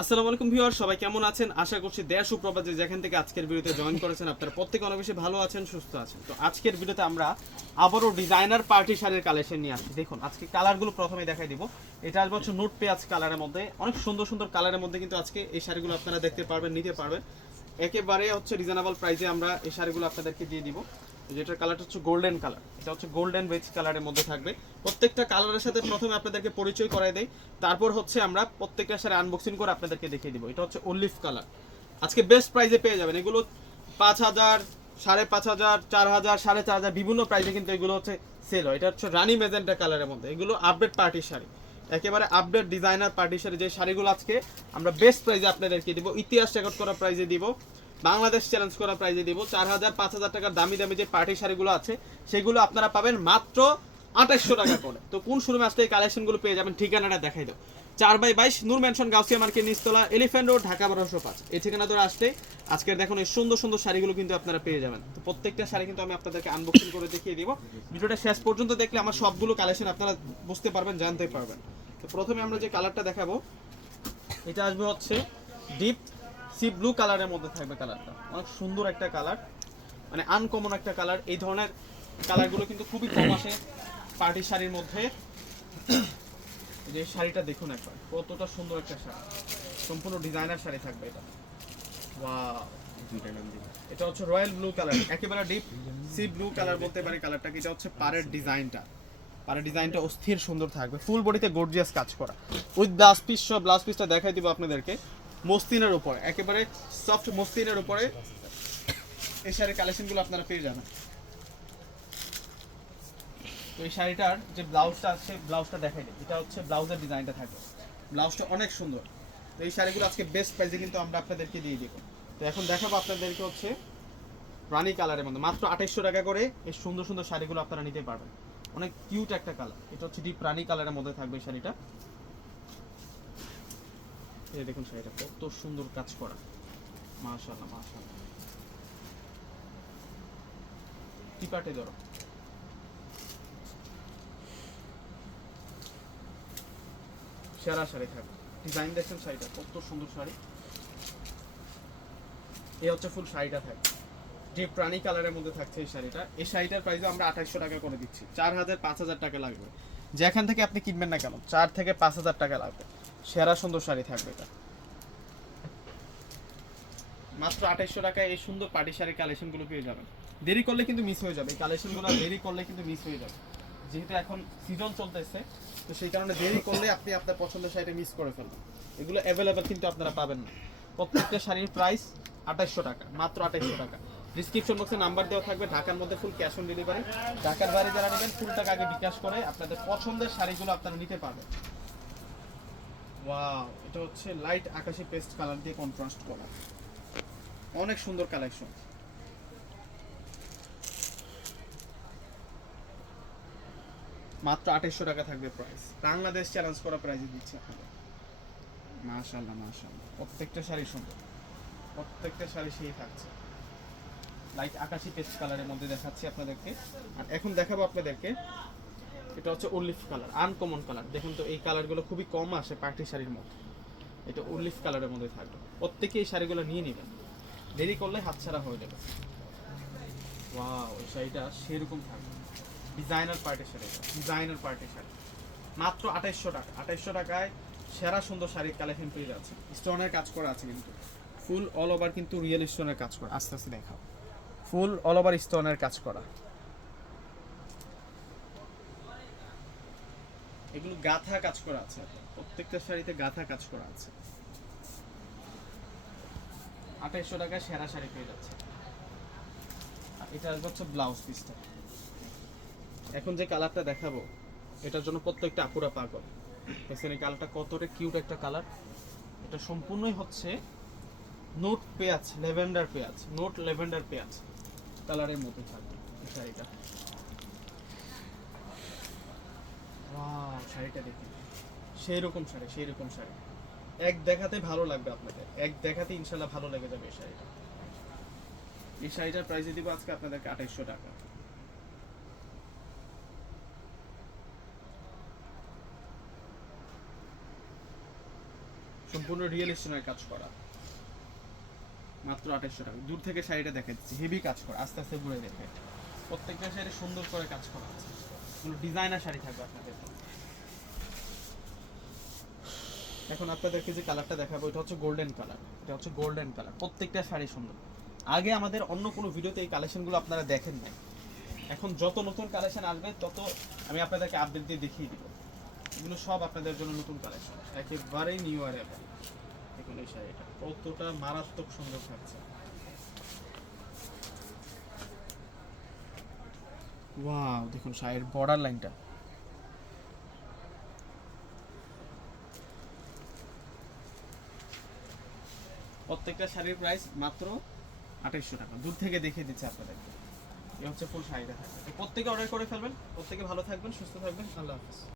আসসালামু আলাইকুম ভিউয়ার সবাই কেমন আছেন? আশা করছি দেশ সুপ্রভাত যে যেখান থেকে আজকের ভিডিওতে জয়েন করেছেন, আপনারা প্রত্যেকে অনেক বেশি ভালো আছেন, সুস্থ আছেন। তো আজকের ভিডিওতে আমরা আবারও ডিজাইনার পার্টি শাড়ির কালেকশন নিয়ে আসছি। দেখুন, আজকে কালারগুলো প্রথমে দেখাই দিব। এটা আসবে হচ্ছে নোট পেঁয়াজ কালারের মধ্যে। অনেক সুন্দর সুন্দর কালারের মধ্যে কিন্তু আজকে এই শাড়িগুলো আপনারা দেখতে পারবেন, নিতে পারবেন। একেবারে হচ্ছে রিজনেবল প্রাইসে আমরা এই শাড়িগুলো আপনাদেরকে দিয়ে দিব। যেটার কালারটা হচ্ছে গোল্ডেন কালার এটা হচ্ছে গোল্ডেন বেজ কালারের মধ্যে থাকবে। প্রত্যেকটা কালারের সাথে প্রথমে আপনাদেরকে পরিচয় করাই দেই। তারপর হচ্ছে আমরা প্রত্যেকটা সাথে আনবক্সিং করে আপনাদেরকে দেখিয়ে দিব। এটা হচ্ছে অলিভ কালার আজকে বেস্ট প্রাইসে পেয়ে যাবেন। এগুলো পাঁচ হাজার, সাড়ে পাঁচ হাজার, চার হাজার, সাড়ে চার হাজার, বিভিন্ন প্রাইসে কিন্তু এগুলো হচ্ছে সেল হয়। এটা হচ্ছে রানি মেজেন্টা কালারের মধ্যে। এগুলো আপডেট পার্টি শাড়ি। একেবারে আপডেট ডিজাইনার পার্টি শাড়ি। যে শাড়িগুলো আজকে আমরা বেস্ট প্রাইসে আপনাদেরকে দিব, ইতিহাস রেকর্ড করা প্রাইসে দিব। বাংলাদেশ চ্যালেঞ্জ করা প্রাইজে দিব। চার হাজার, পাঁচ হাজার টাকার দামি দামি যে পার্টি শাড়িগুলো আছে, সেগুলো আপনারা পাবেন মাত্র আঠাশশো টাকা করে। তো কোন শোরুমে আসলে এই কালেকশনগুলো পেয়ে যাবেন ঠিকানাটা দেখাই দাও। চার বাই বাইশ, নূর ম্যানশন গাউসিয়া মার্কেট নিচতলা এলিফ্যান্ট রোড ঢাকা বারোশো পাঁচ। এই ঠিকানা ধরে আসলে আজকের দেখুন এই সুন্দর সুন্দর শাড়িগুলো কিন্তু আপনারা পেয়ে যাবেন। তো প্রত্যেকটা শাড়ি কিন্তু আমি আপনাদেরকে আনবক্সিং করে দেখিয়ে দিব। ভিডিওটা শেষ পর্যন্ত দেখলে আমার সবগুলো কালেকশন আপনারা বুঝতে পারবেন, জানতে পারবেন। তো প্রথমে আমরা যে কালারটা দেখাবো, এটা আসবে হচ্ছে ডিপ সি ব্লু কালারের মধ্যে থাকবে কালারটা। অনেক সুন্দর একটা কালার মানে আনকমন একটা কালার। এই ধরনের কালারগুলো কিন্তু খুবই কম আসে পার্টি শাড়ির মধ্যে। যে শাড়িটা দেখুন একবার কতটা সুন্দর একটা শাড়ি। সম্পূর্ণ ডিজাইনার শাড়ি থাকবে এটা। এটা হচ্ছে রয়্যাল ব্লু কালার একেবারে ডিপ সি ব্লু কালার বলতে পারি কালারটা এটা হচ্ছে পাড়ের ডিজাইনটা পাড়ের ডিজাইনটা অস্থির সুন্দর থাকবে। ফুল বডিতে গর্জিয়াস কাজ করা। উইথ ব্লাউজ পিস সব ব্লাউজ পিসটা দেখাই দিব আপনাদেরকে। মসলিনের উপরে, একেবারে সফট মসলিনের উপরে এই শাড়ির কালেকশনগুলো আপনারা পেয়ে যাবেন। তো এই শাড়িটার যে ব্লাউজটা আছে ব্লাউজটা দেখাই দিই। এটা হচ্ছে ব্লাউজের ডিজাইনটা থাকবে। ব্লাউজটা অনেক সুন্দর। তো এই শাড়িগুলো আজকে বেস্ট প্রাইসে কিন্তু আমরা আপনাদেরকে দিয়ে দিব। তো এখন দেখাবো আপনাদেরকে হচ্ছে রানী কালারের মধ্যে। মাত্র আঠাইশশো টাকা করে এই সুন্দর সুন্দর শাড়িগুলো আপনারা নিতে পারবেন। অনেক কিউট একটা কালার এটা হচ্ছে ডিপ রানী কালারের মধ্যে থাকবে এই শাড়িটা। এই দেখুন শাড়িটা কত সুন্দর কাজ করা। মাশাআল্লাহ মাশাআল্লাহ। টিপাটে ধরো? সেরা শাড়ি থাকবে ডিজাইন দেখছেন শাড়িটা? কত সুন্দর শাড়ি। এই হচ্ছে ফুল শাড়িটা থাকবে যে প্রাণী কালারের মধ্যে থাকছে এই শাড়িটা, এই শাড়িটার প্রাইসও আমরা আঠাশশো টাকা করে দিচ্ছি। চার হাজার পাঁচ হাজার টাকা লাগবে। যেখান থেকে আপনি কিনবেন না কেন, চার থেকে পাঁচ হাজার টাকা লাগবে। সেরা সুন্দর শাড়ি থাকবে এটা। মাত্র আঠাইশশো টাকায় এই সুন্দর পার্টি শাড়ির কালেকশনগুলো পেয়ে যাবেন। দেরি করলে কিন্তু মিস হয়ে যাবে। এই কালেকশনগুলো দেরি করলে কিন্তু মিস হয়ে যাবে। যেহেতু এখন সিজন চলতেছে, তো সেই কারণে দেরি করলে আপনি আপনার পছন্দের শাড়িটা মিস করে ফেলবেন। এগুলো অ্যাভেলেবেল কিন্তু আপনারা পাবেন না। প্রত্যেকটা শাড়ির প্রাইস আঠাইশশো টাকা, মাত্র আঠাইশশো টাকা। ডিসক্রিপশন বক্সে নাম্বার দেওয়া থাকবে। ঢাকার মধ্যে ফুল ক্যাশ অন ডেলিভারি ঢাকার বাইরে যারা নেবেন ফুল টাকা আগে বিকাশ করে আপনাদের পছন্দের শাড়িগুলো আপনারা নিতে পারবেন। ওয়াও এটা হচ্ছে লাইট আকাশি পেস্ট কালার দিয়ে কন্ট্রাস্ট করা। অনেক সুন্দর কালেকশন মাত্র আঠাইশশো টাকা থাকবে প্রাইস বাংলাদেশ চ্যালেঞ্জ করা প্রাইসে দিচ্ছি আপনাদের মাশাল্লাহ মাশাল্লাহ প্রত্যেকটা শাড়ি সুন্দর। প্রত্যেকটা শাড়ি সেই থাকছে। লাইট আকাশি পেস্ট কালারের মধ্যে দেখাচ্ছি আপনাদেরকে। আর এখন দেখাবো আপনাদেরকে এটা হচ্ছে উল্লিফ কালার আনকমন কালার। দেখুন তো, এই কালারগুলো খুবই কম আসে পার্টি শাড়ির মধ্যে। এটা উল্লিফ কালারের মধ্যে থাকবে। প্রত্যেকে এই শাড়িগুলো নিয়ে নেবেন। দেরি করলে হাতছাড়া হয়ে যাবে। ওয়াও এই শাড়িটা সেরকম থাকবে। Designer party sari designer party sari. মাত্র আঠাইশশো টাকা। আঠাইশশো টাকায় সেরা সুন্দর শাড়ির কালেকশন পেয়ে যাচ্ছে স্টোনের কাজ করা আছে কিন্তু। ফুল অল ওভার কিন্তু রিয়েল স্টোনের কাজ করা। আস্তে আস্তে দেখাও। ফুল অল ওভার স্টোনের কাজ করা। এগুলো গাথা কাজ করা আছে। প্রত্যেকটা শাড়িতে গাথা কাজ করা আছে। আঠাইশশো টাকায় সেরা শাড়ি পেয়ে যাচ্ছে। এটা হচ্ছে ব্লাউজ পিসটা। এখন যে কালারটা দেখাবো, এটার জন্য প্রত্যেকটা আপুরা পাগল। এই কালারটা কতটা কিউট একটা কালার। এটা সম্পূর্ণই হচ্ছে নোট পেঁয়াজ লেভেন্ডার পেঁয়াজ, নোট লেভেন্ডার পেঁয়াজ কালারের মধ্যে থাকবে শাড়িটা ওয়াও শাড়িটা দেখুন সেই রকম শাড়ি সেই রকম শাড়ি। এক দেখাতে ভালো লাগবে আপনাদের। এক দেখাতে ইনশাল্লাহ ভালো লেগে যাবে এই শাড়িটা। এই শাড়িটার দিব আজকে আপনাদেরকে আঠাইশশো টাকা। সম্পূর্ণ রিয়েল স্টোনের কাজ করা। মাত্র আঠাশশো টাকা। দূর থেকে শাড়িটা দেখা দিচ্ছি। হেভি কাজ করা। আস্তে আস্তে ঘুরে দেখে। প্রত্যেকটা শাড়ি সুন্দর করে কাজ করা আছে। কোনো ডিজাইনার শাড়ি থাকবে আপনাদের এখন আপনাদেরকে যে কালারটা দেখাবো, এটা হচ্ছে গোল্ডেন কালার এটা হচ্ছে গোল্ডেন কালার প্রত্যেকটা শাড়ি সুন্দর। আগে আমাদের অন্য কোনো ভিডিওতে এই কালেকশনগুলো আপনারা দেখেন নাই। এখন যত নতুন কালেকশন আসবে, তত আমি আপনাদেরকে আপডেট দিয়ে দেখিয়ে দিব। এগুলো সব আপনাদের জন্য নতুন কালেকশন একেবারেই নিউ অ্যারাইভাল দেখুন এই শাড়িটা। কতটা মারাত্মক সুন্দর থাকছে। ওয়াও দেখুন শাড়ির বর্ডার লাইনটা প্রত্যেকটা শাড়ির প্রাইস মাত্র আঠাইশশো টাকা। দূর থেকে দেখিয়ে দিচ্ছে আপনাদেরকে। এই হচ্ছে ফুল শাড়িটা। থাকবে প্রত্যেকে অর্ডার করে ফেলবেন। প্রত্যেকে ভালো থাকবেন, সুস্থ থাকবেন। আল্লাহ হাফিজ।